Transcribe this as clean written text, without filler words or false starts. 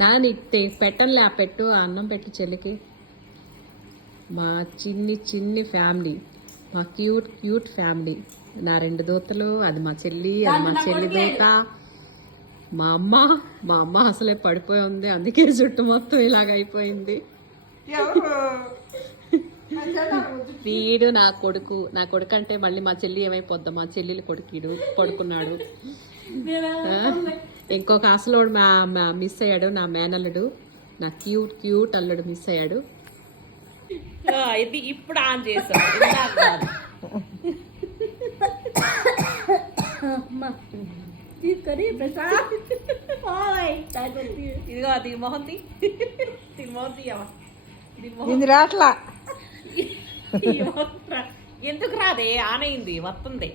నాని పెట్టనులే, ఆ పెట్టు, ఆ అన్నం పెట్టు చెల్లికి. మా చిన్ని ఫ్యామిలీ, మా క్యూట్ ఫ్యామిలీ. నా 2 దూతలు, అది మా చెల్లి, అది మా చెల్లి దూత. మా అమ్మ అసలే పడిపోయి ఉంది, అందుకే జుట్టు మొత్తం ఇలాగ అయిపోయింది. వీడు నా కొడుకు అంటే మళ్ళీ మా చెల్లి ఏమైపోద్దా, మా చెల్లెలు పడుకున్నాడు. ఇంకొక అసలోడు మిస్ అయ్యాడు, నా మేనల్లుడు, నా క్యూట్ అల్లుడు మిస్ అయ్యాడు. ఇది ఇప్పుడు ఆన్ చేసాడు. ఇదిగో అది మొహంతి రాట్లా ఎందుకు రాదే, ఆన్ అయింది వస్తుంది.